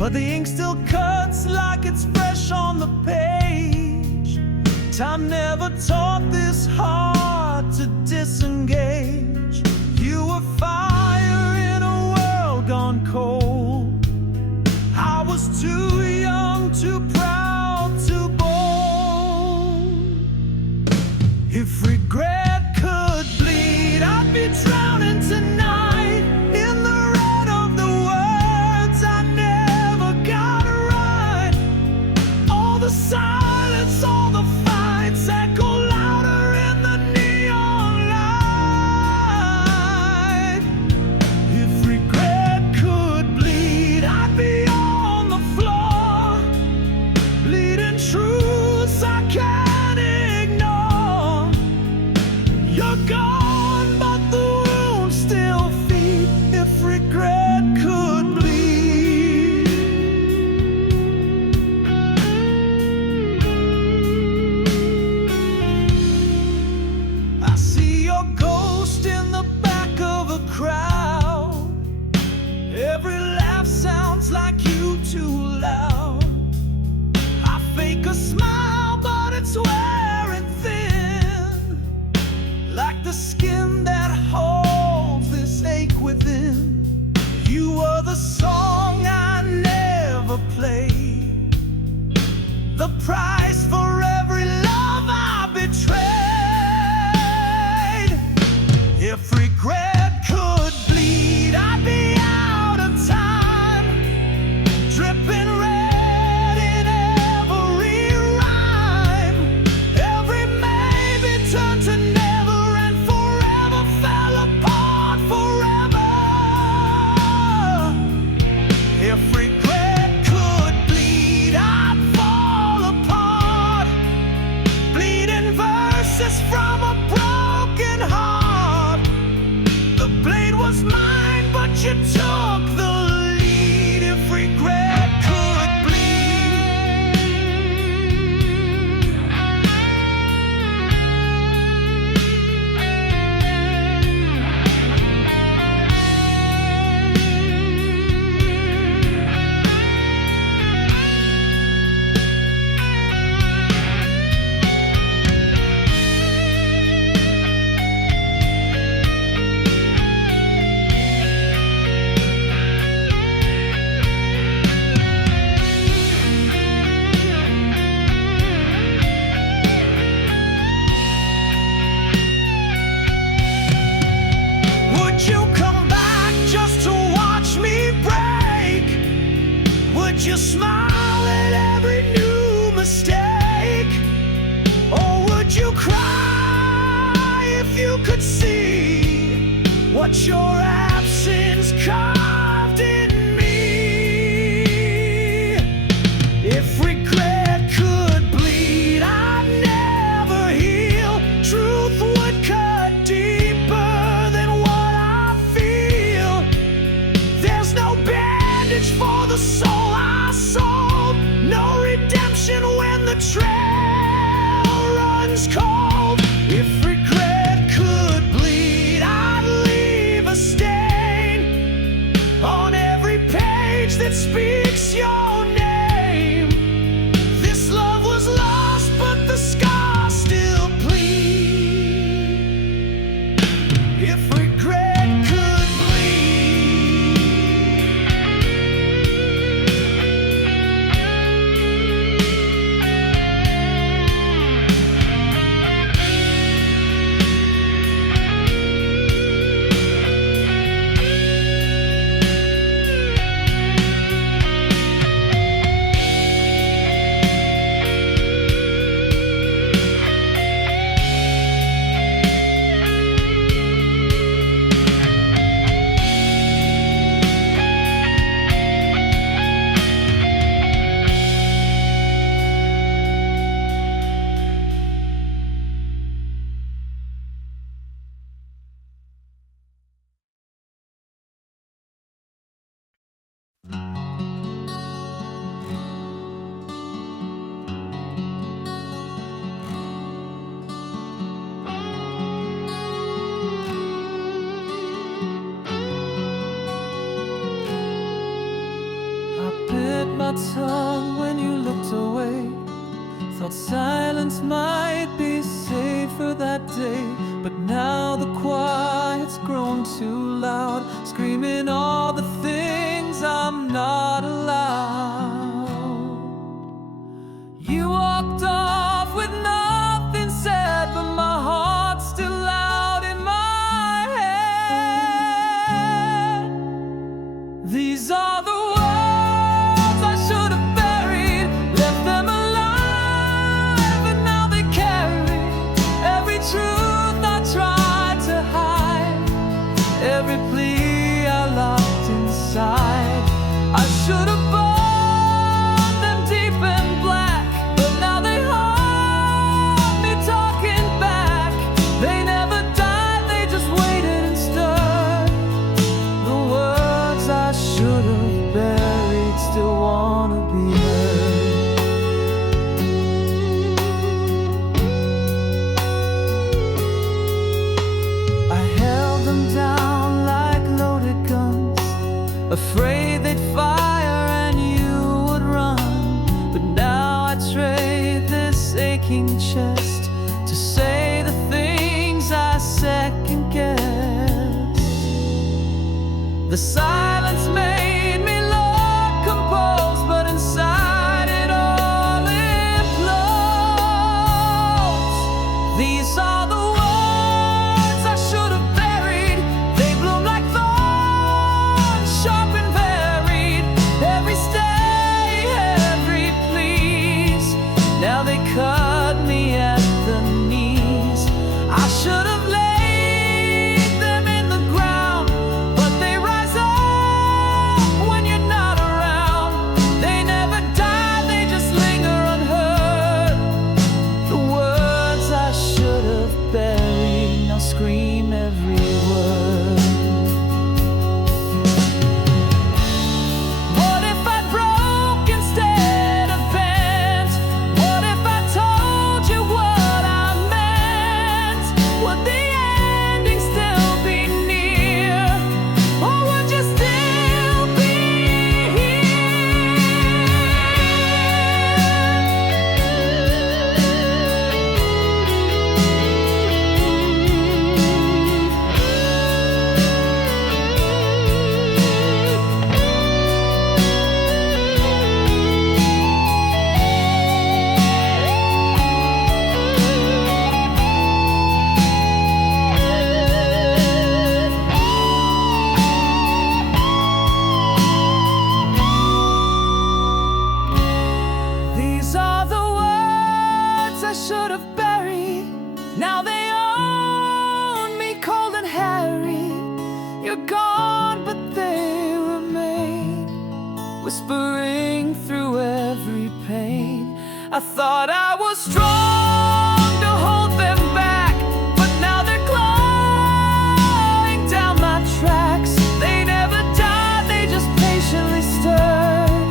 but the ink still cuts like it's fresh on the page. Time never taught this heart to disengage. You were fire in a world gone cold. I was too young, too proud, too bold. If regret could bleed, I'd be drowning tonight in the red of the words I never got right. All the silence, all the fights echo louder in the neon light. If regret could bleed, I'd be on the floor, bleeding truths I can't ignore. You're gone, but the wounds still feed. If regret could bleed, I see your ghost in the back of a crowd. Every laugh sounds like you too loud. I fake a smile, but it's wearing thin, like the skin that holds this ache within. You were the song I never played, the price for every love I betrayed. If regret could bleed, I'd be out of time, dripping red in every rhyme. Every maybe turned to never, and forever fell apart forever. If regret could bleed, I'd fall apart, bleeding verses from a broken heart. The blade was mine, but you took the lead. If regret could bleed, would you come back just to watch me break? Would you smile at every new mistake? Or would you cry if you could see what your absence carved in me? If regret could bleed, I'd never heal. Truth would cut deeper than what I feel. There's no bandage for the soul I sold, no redemption when the trail runs cold. If regret could bleed, I'd leave a stain on every page that speaks your name. This love was lost, but the scars still bleed. If regret could bleed, bit my tongue when you looked away. Thought silence might be safer that day, but now the quiet's grown too loud, screaming all the things I'm not allowed. You walked off with nothing said, but my heart's still loud in my head. These are the words I should have buried, left them alive, and now they carry every truth I tried to hide, every plea I locked inside. I should have burned them deep and black, but now they haunt me talking back. They never died, they just waited and stirred. The words I should have buried still wanna be heard. I held them down like loaded guns, afraid they'd fire and you would run. But now I trade this aching chest to say the things I second guess. The silence made me look composed, but inside it all implodes. These are the words I should have buried. They bloom like thorns, sharp and varied. Every stay, every please. Now they cut me at the knees. I should have laid them in the ground, but they rise up when you're not around. They never die, they just linger unheard. The words I should have buried now scream every word. What if I broke instead of bent? What if I told you what I meant? Would the ending still be near? Or would you still be These are the words I should have buried. Now they own me cold and hairy. You're gone, but they remain, whispering through every pain. I thought I was strong to hold them back, but now they're clawing down my tracks. They never died, they just patiently stirred.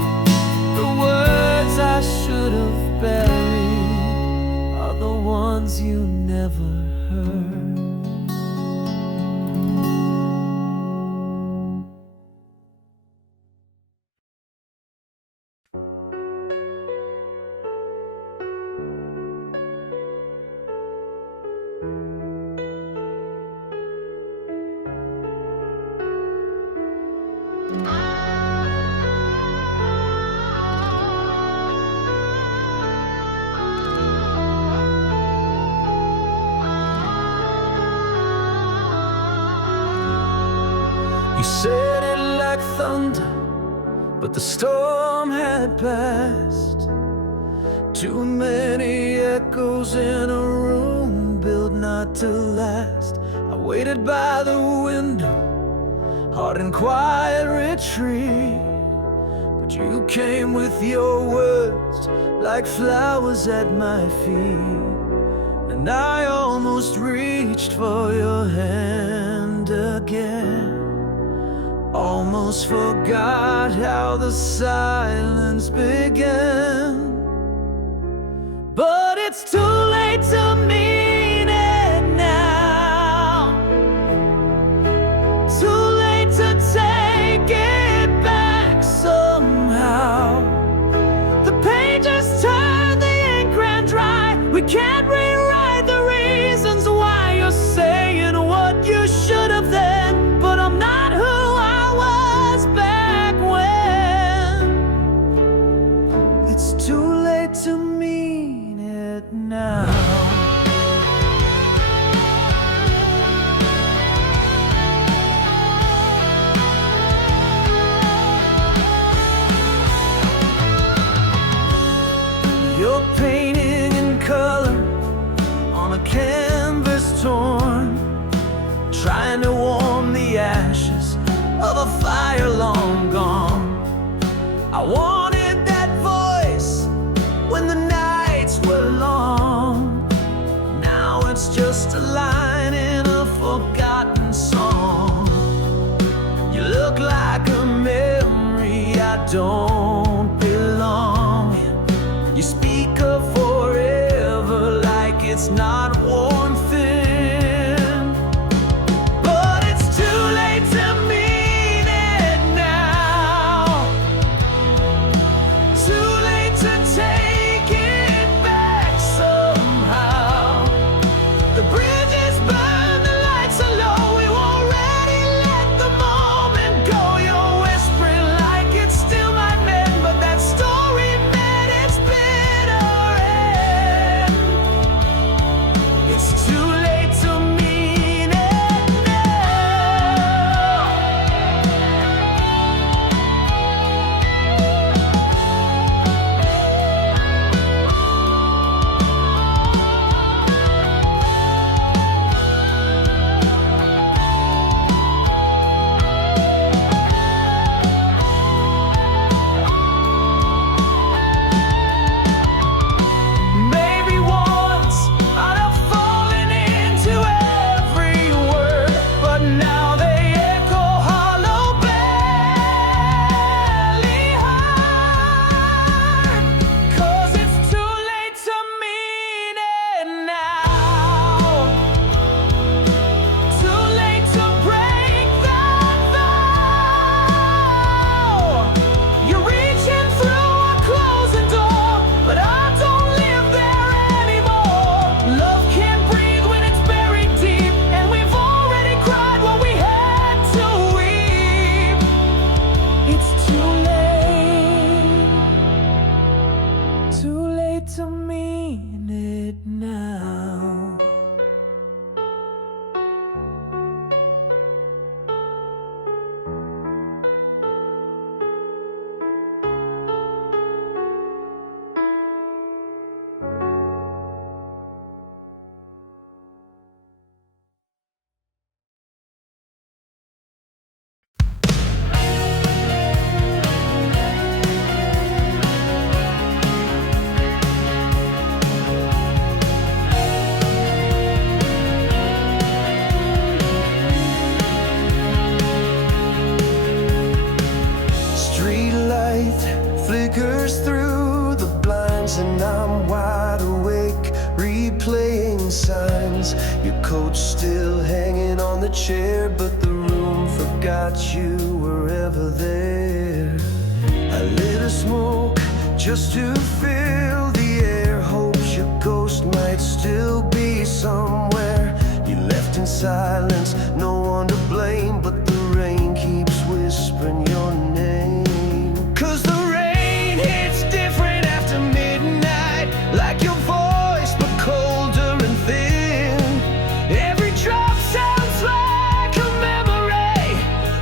The words I should have buried are the ones you never heard. You said it like thunder, but the storm had passed. Too many echoes in a room built not to last. I waited by the window, heart in quiet retreat, but you came with your words like flowers at my feet. And I almost reached for your hand again, almost forgot how the silence began. But it's too late to mean it now, too late to take it back somehow. late to mean it now. You're painting in color on a canvas torn, trying to warm the ashes of a fire long gone. I wanted that voice when the nights were long. Now it's just a line in a forgotten song. You look like a memory I don't belong in. You speak of forever like it's not worn thin, but it's too late to mean it now. Too late to take it back somehow. The bridges burn, the lights are low. We've already let the moment go. You're whispering like it still might mend, but that story met its bitter end. It's too late to mean it now. Maybe once I'd have fallen into every word, but now they echo hollow, barely heard. 'Cause it's too late to mean it now. Too late to break that vow. You're reaching through a closing door, but I don't live there anymore. Love can't breathe when it's buried deep, and we've already cried what we had to weep. It's too late to mean it now. Street light flickers through the blinds, and I'm wide awake, replaying signs. Your coat's still hanging on the chair, but the room forgot you were ever there. I lit a smoke just to fill the air, hopes your ghost might still be somewhere. You left in silence, no one to blame, but the rain keeps whispering your name. 'Cause the rain hits different after midnight, like your voice but colder and thin. Every drop sounds like a memory,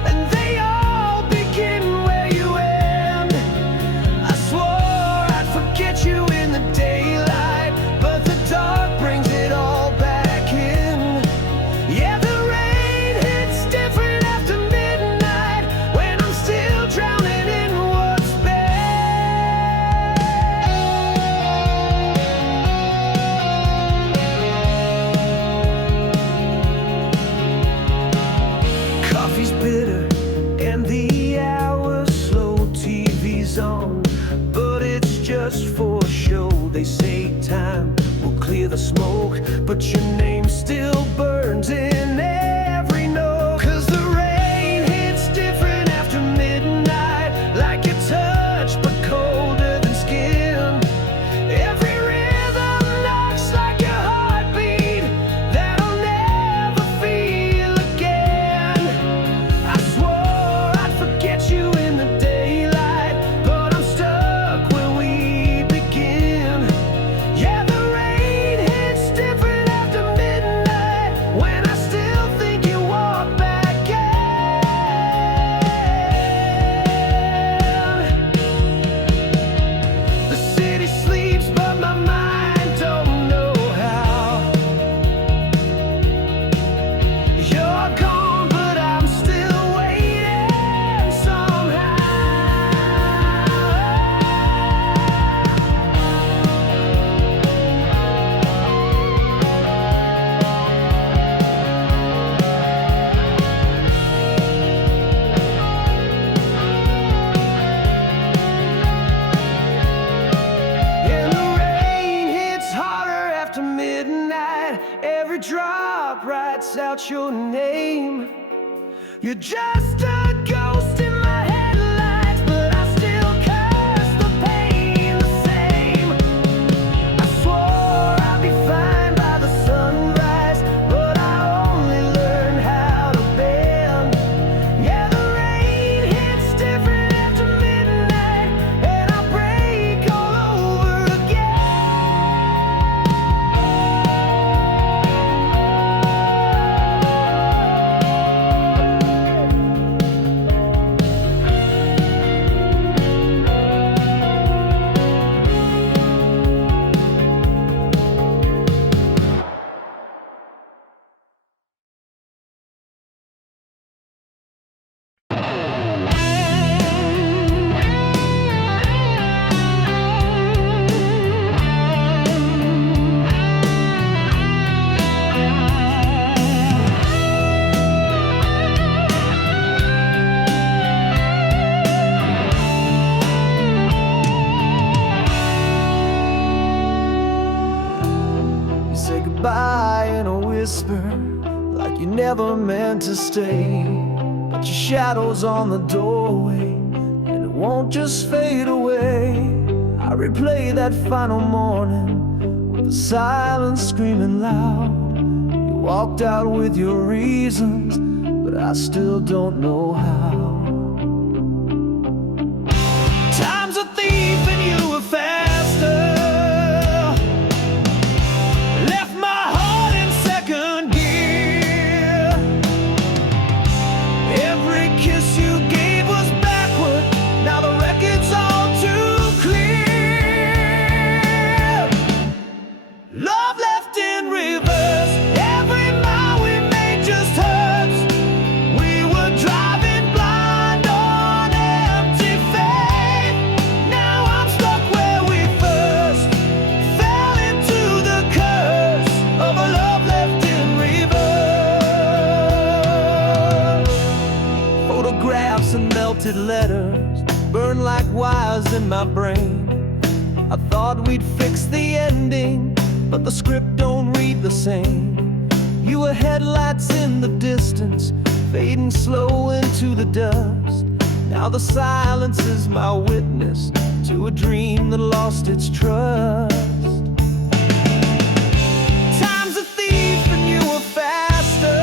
and they all begin where you end. I swore I'd forget you in the daylight, but the dark brings it all back in. Yeah, the rain hits different after midnight, when I'm still drowning in what's been. Coffee's bitter and the hour's slow. TV's on, but it's just for show. They say time will clear the smoke, but your name still burns in every note. 'Cause the rain hits different after midnight, like your touch but colder than skin. Every rhythm knocks like your heartbeat that I'll never feel again. I swore I'd forget you in the daylight, but I'm stuck where we begin. out your name. You're just a ghost in my headlights, but I still curse the pain the same. I swore I'd be fine by the sunrise, but I only learned how to bend. Yeah, the rain hits different after midnight, and I break all over again. Say goodbye in a whisper, like you never meant to stay. But your shadow's on the doorway, and it won't just fade away. I replay that final morning, with the silence screaming loud. You walked out with your reasons, but I still don't know how. Time's a thief and you were faster. And melted letters burn like wires in my brain. I thought we'd fix the ending, but the script don't read the same. You were headlights in the distance, fading slow into the dust. Now the silence is my witness to a dream that lost its trust. Time's a thief and you were faster.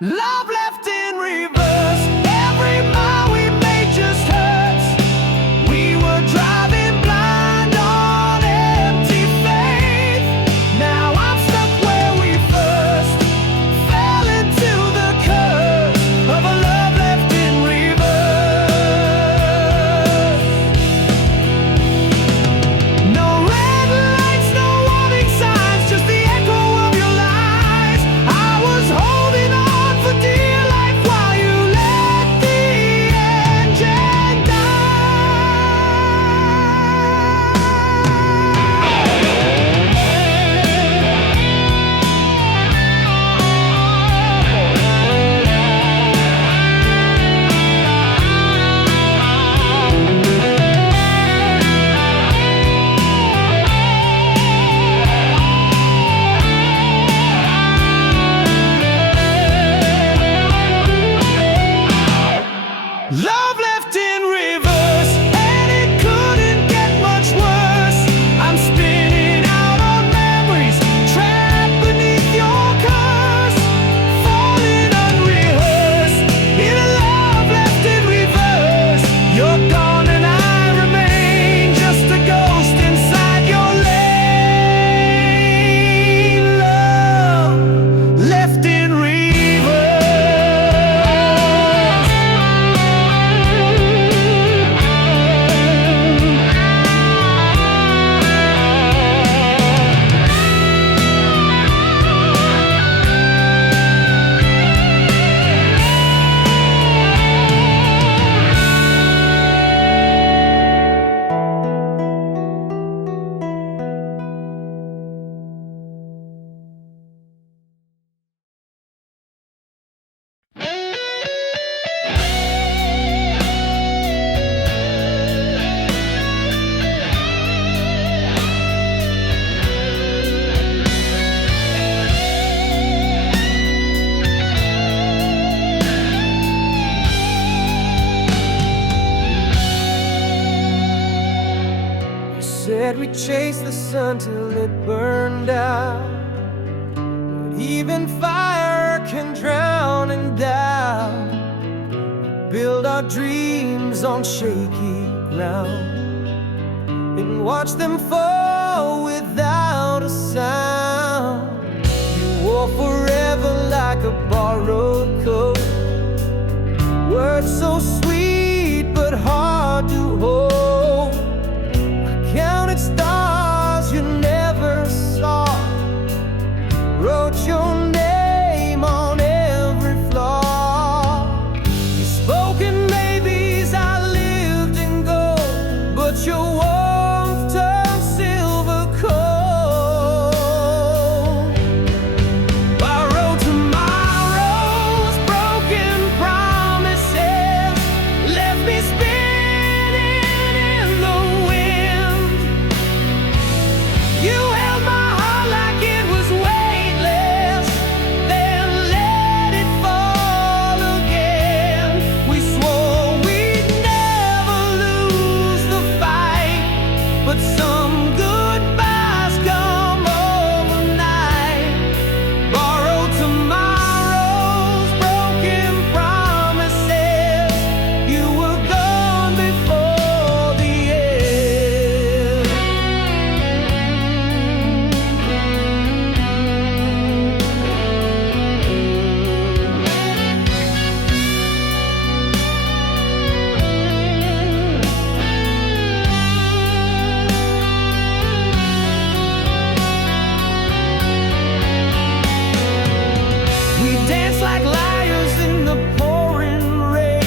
Love left in reverse. Every mile we made just hurts. We were driving blind said we'd chase the sun till it burned out, but even fire can drown and doubt. Build our dreams on shaky ground and watch them fall without a sound. You wore forever like a borrowed coat, words so sweet but hard to hold. I counted stars you never saw, wrote your name on every flaw. You spoke in maybes, I lived in gold, but your warmth turned silver cold. Borrowed tomorrow's broken promises, left me spinning in the wind. You held my heart like it was weightless, then let it fall again. We swore we'd never lose the fight, but some goodbyes come overnight. Borrowed tomorrow's broken promises, you were gone before the end. We danced like liars in the pouring rain,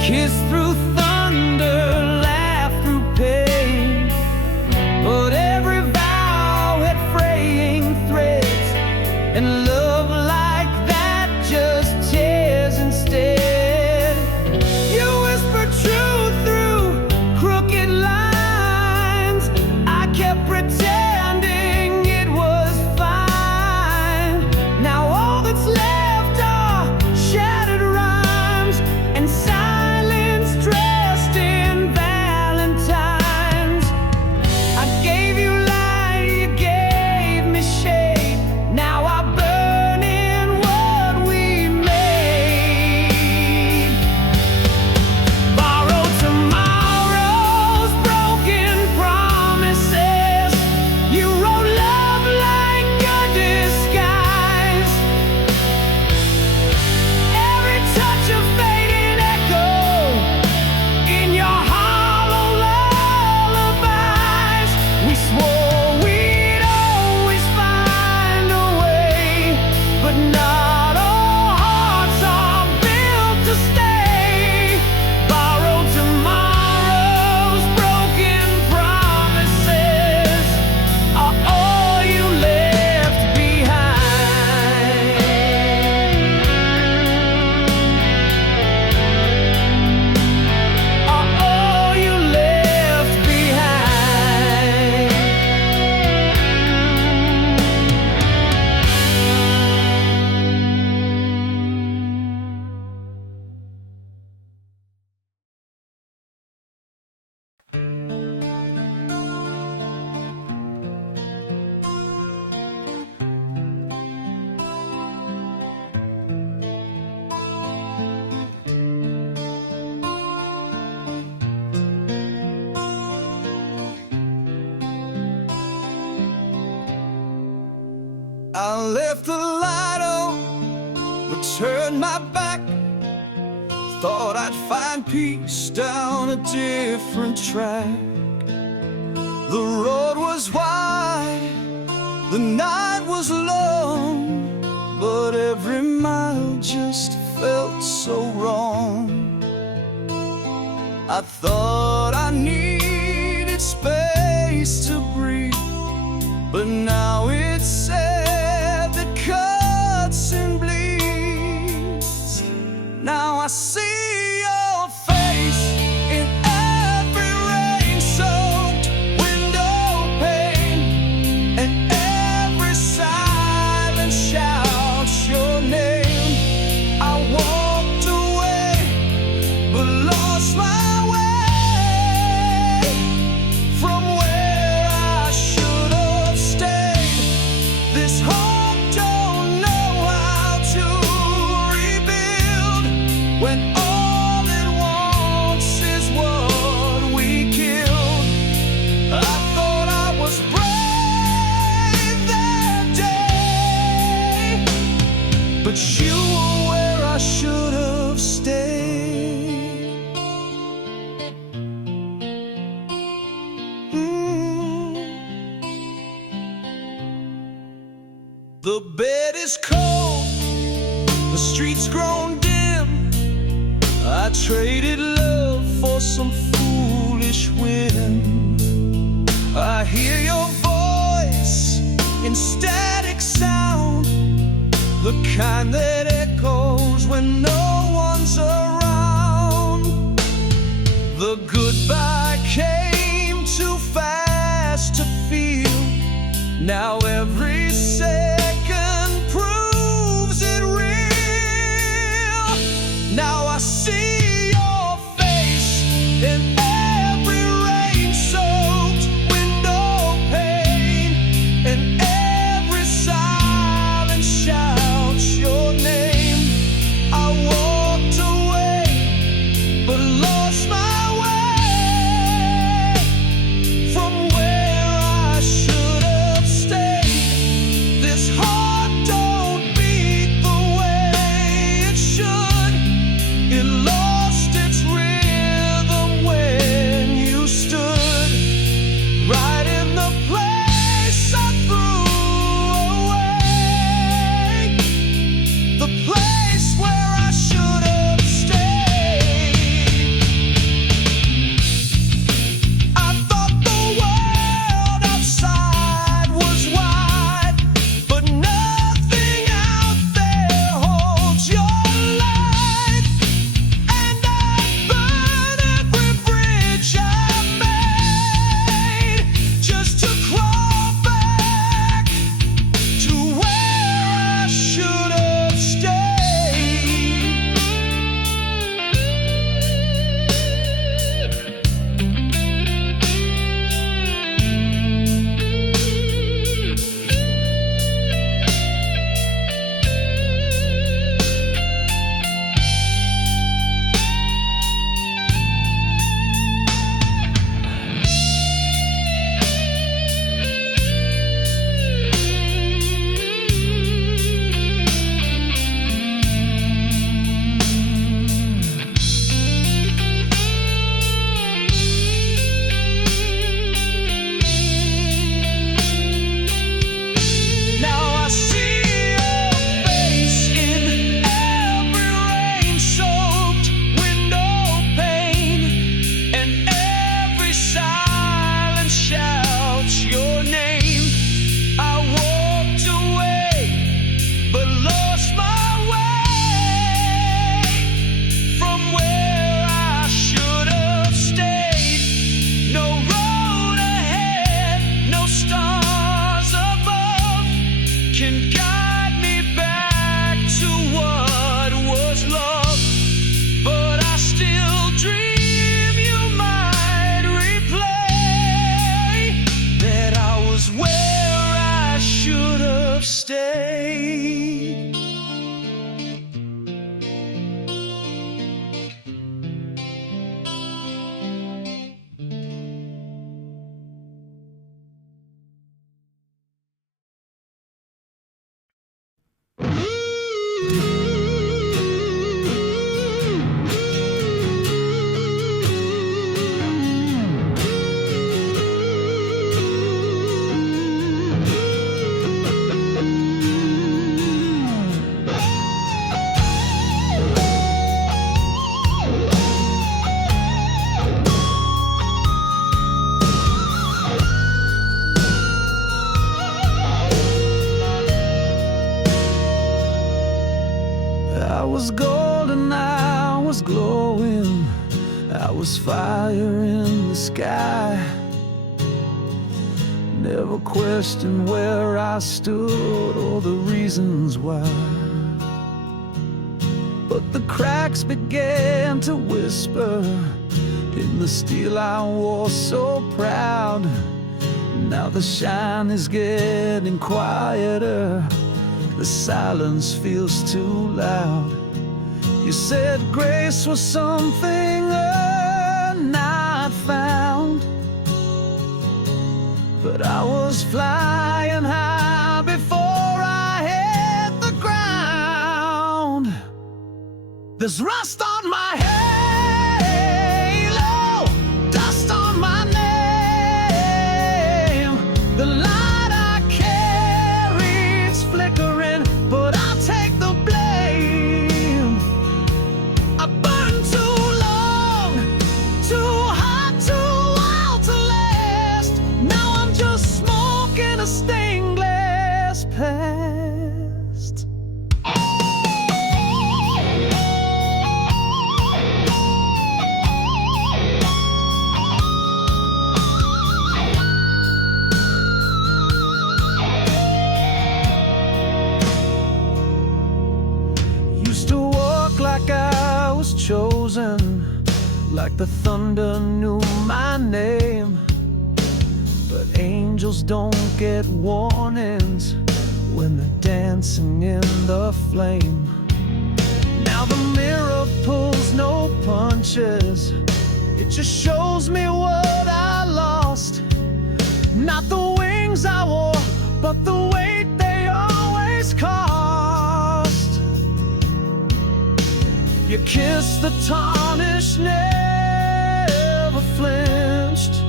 kissed through thunder, laughed through pain. But every vow had fraying threads, and love like that just tears instead. You whispered truth through crooked lines, I kept pretending it was fine. Now all that's left are shattered rhymes and silence dressed in valentines. I gave you light, you gave me shade. Now I burn in what we made. Borrowed tomorrow's broken promises, you wrote love like a disguise. Every touch a fading echo in your hollow lullabies. We swore we'd always find a way, but not all hearts are built to stay. Borrowed tomorrow's broken promises are all you left behind. Are all you left behind. I left the light on, but turned my back. Thought I'd find peace down a different track. The road was wide, the night was long, but every mile just felt so wrong. I thought I needed space to breathe, but now it's said that cuts and bleeds. Now I see your face in every rain-soaked window pane, and every silent shouts your name. I walked away, but lost my way from The bed is cold, the streets grown dim. I traded love for some foolish wind. I hear your voice in static sound, the kind that echoes when no one's around. The goodbye came too fast to feel. Now every second proves it real. Now I see your face in every rain-soaked window pane, and every silence shouts your name. I walked away, but lost my way from where I should have stayed. This heart don't beat the way it should. It lost its rhythm when you stood right in the place I threw away, the place where I should have stayed. I thought the world outside was wide, but nothing out there holds your light. And I burn every bridge I made just to crawl back to where I should have stayed. Now I see your face in every rain-soaked window pane, and every silence shouts your name. I walked away, but lost my way from where I should have stayed. No road ahead, no stars above can guide me back to what was love. But I still dream you might replay that I was where I should have stayed. I was golden, I was glowing, I was fire in the sky. Never questioned where I stood or the reasons why. But the cracks began to whisper in the steel I wore so proud. Now the shine is getting quieter, the silence feels too loud. You said grace was something not found, but I was flying high before I hit the ground. There's rust on my halo, dust on my name. The light I carry, it's flickering. the thunder knew my name. But angels don't get warnings when they're dancing in the flame. Now the mirror pulls no punches, it just shows me what I lost. Not the wings I wore, but the weight they always cost. You kissed the tarnish, never flinched,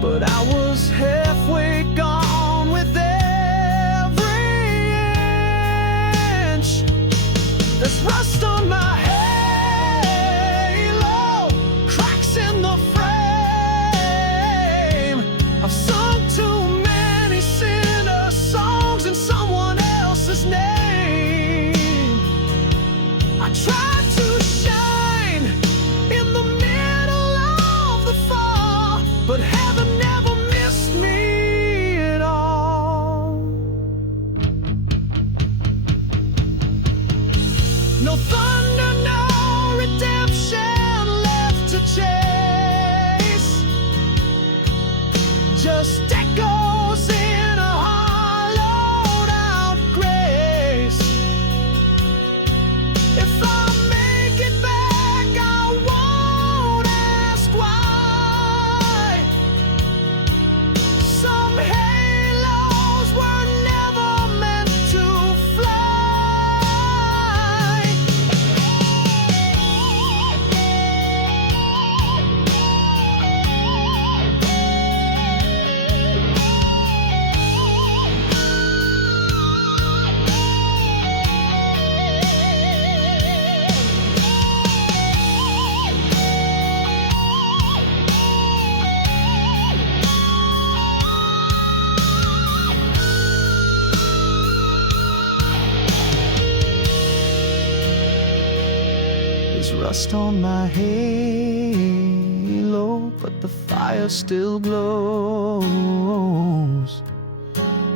but I was halfway gone with every inch. There's rust on my halo, cracks in the frame. I've sung too many sinner songs in someone else's name. I tried to shine in the middle of the fall, but heaven never missed me at all. No thunder, no redemption left to chase, just echoes in a hollowed out grace. If I make it back, I won't ask why. Some halos were never meant to fly. There's rust on my halo, but the fire still glows.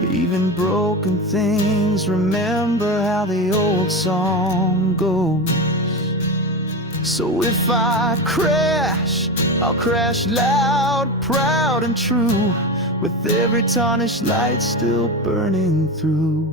Even broken things remember how the old song goes. So if I crash, I'll crash loud, proud and true, with every tarnished light still burning through.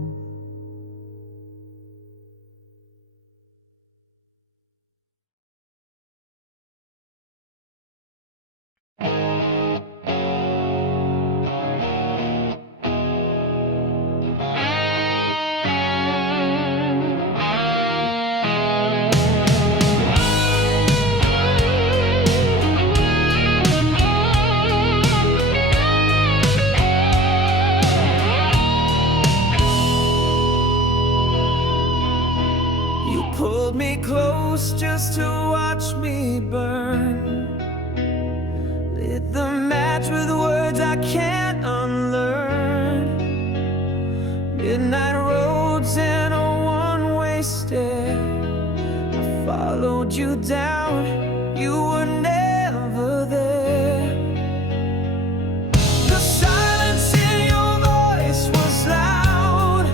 Pulled me close just to watch me burn. Lit the match with words I can't unlearn. Midnight roads and a one-way stare. I followed you down, you were never there. The silence in your voice was loud.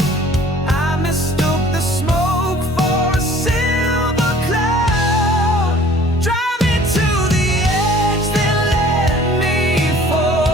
I mistook the smoke for a silver cloud. Drive me to the edge, then let me fall.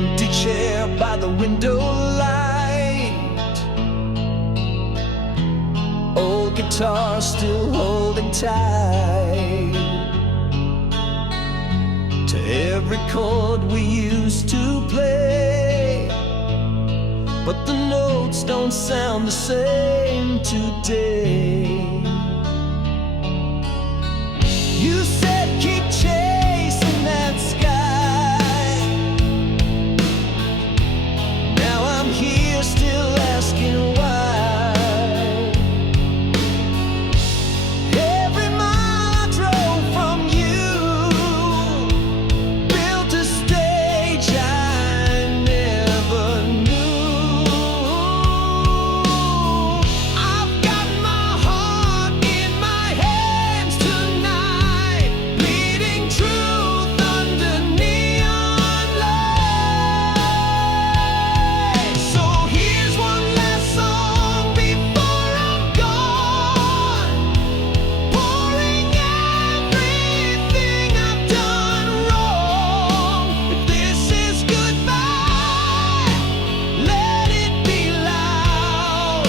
empty chair by the window light, old guitar still holding tight to every chord we used to play. But the notes don't sound the same today. You said keep chasing that sky. Now I'm here still asking why. Every mile I drove from you built a stage I never knew. I've got my heart in my hands tonight, bleeding truth under neon lights. So here's one last song before I'm gone, pouring everything I've done wrong. If this is goodbye, let it be loud.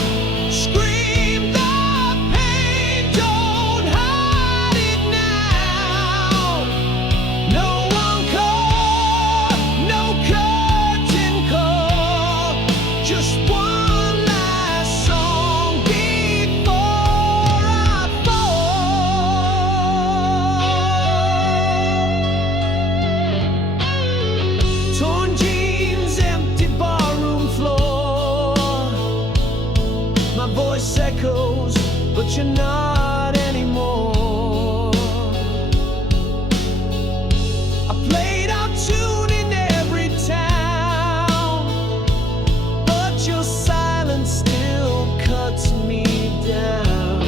Scream the pain, don't hide it now. No one call, no curtain call, just one last song before I fall. Torn jeans, empty barroom floor. My voice echoes, but you're not anymore. I played our tune in every town, but your silence still cuts me down.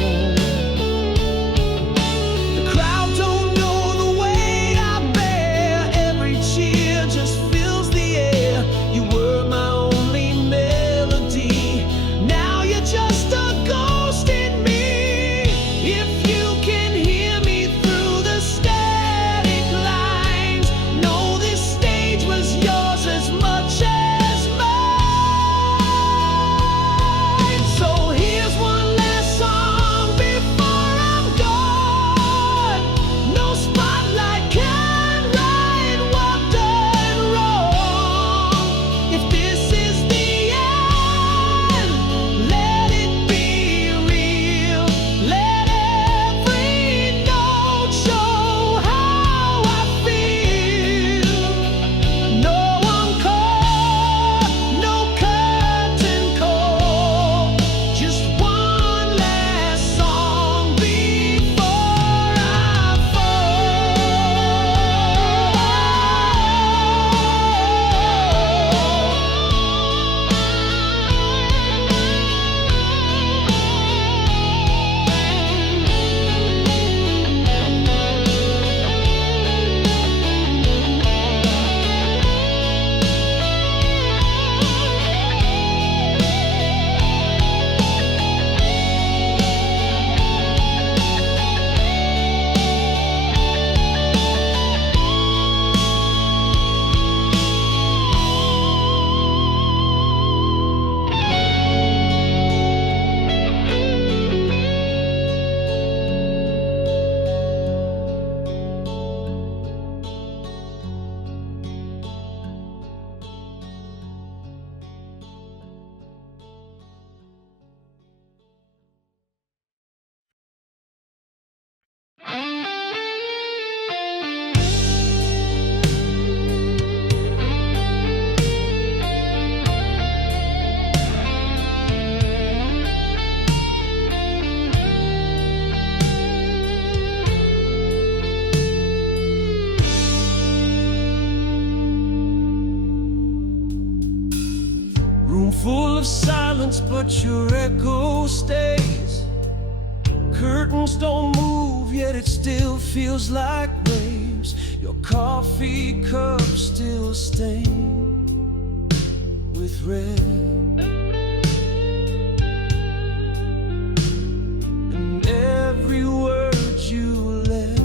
The crowd don't know the weight I bear. Every cheer just fills the air. You were my only melody. Now you're just a ghost in me. If you can hear me through the static lines, know this stage was yours as much as mine. So here's one last song before I'm gone. No spotlight can right what done wrong. If this is the end, let it be real. Let every note show how I feel. No one call, no curtain call, just one last song before I room full of silence, but your echo stays. Curtains don't move, yet it still feels like waves. Your coffee cup still stained with red. And every word you left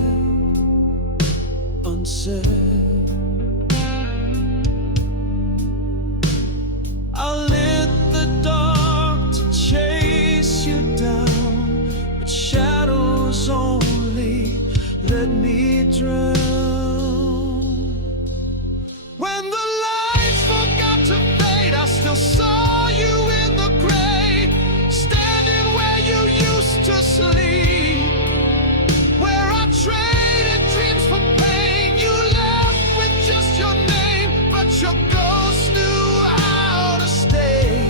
unsaid. let me drown. When the lights forgot to fade, I still saw you in the gray, standing where you used to sleep, where I traded dreams for pain. You left with just your name, but your ghost knew how to stay,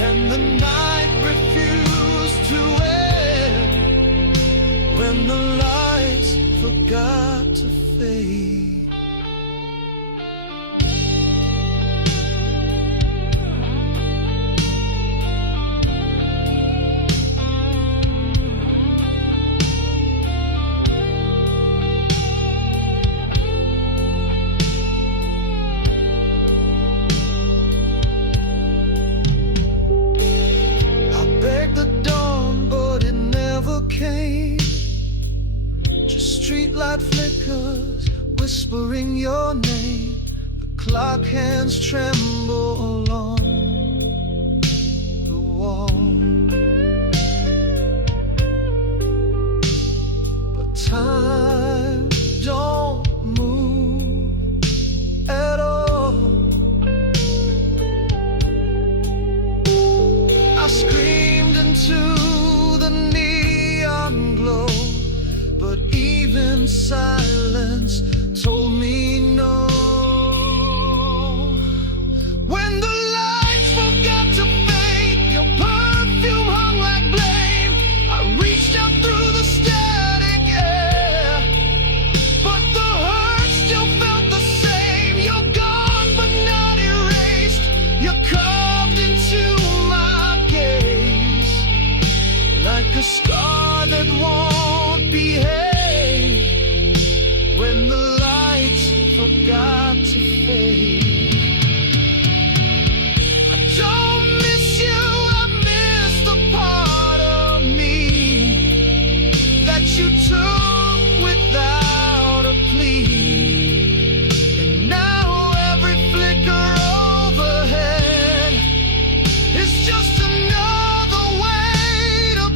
and the night refused to end when the lights forgot to fade. Streetlight flickers, whispering your name. The clock hands tremble along the wall, but time don't move at all. I screamed into the neon glow, but even silence told me no. When the lights forgot to fade, your perfume hung like blame. I reached out through the static air, but the hurt still felt the same. You're gone but not erased. You're carved into my gaze, like a scar that won't behave when the lights forgot to fade. I don't miss you, I miss the part of me that you took without a plea. And now every flicker overhead is just another way to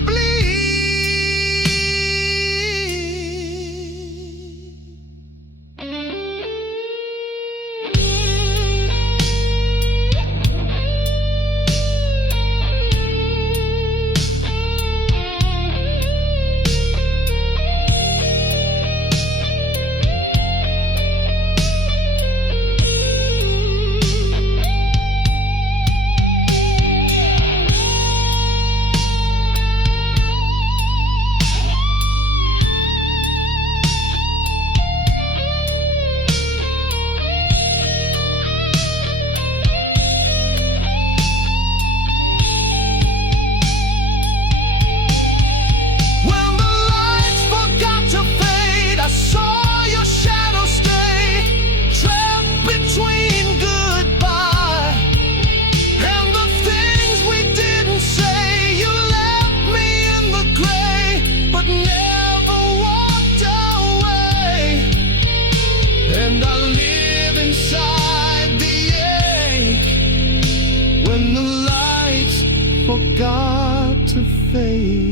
forgot to fade.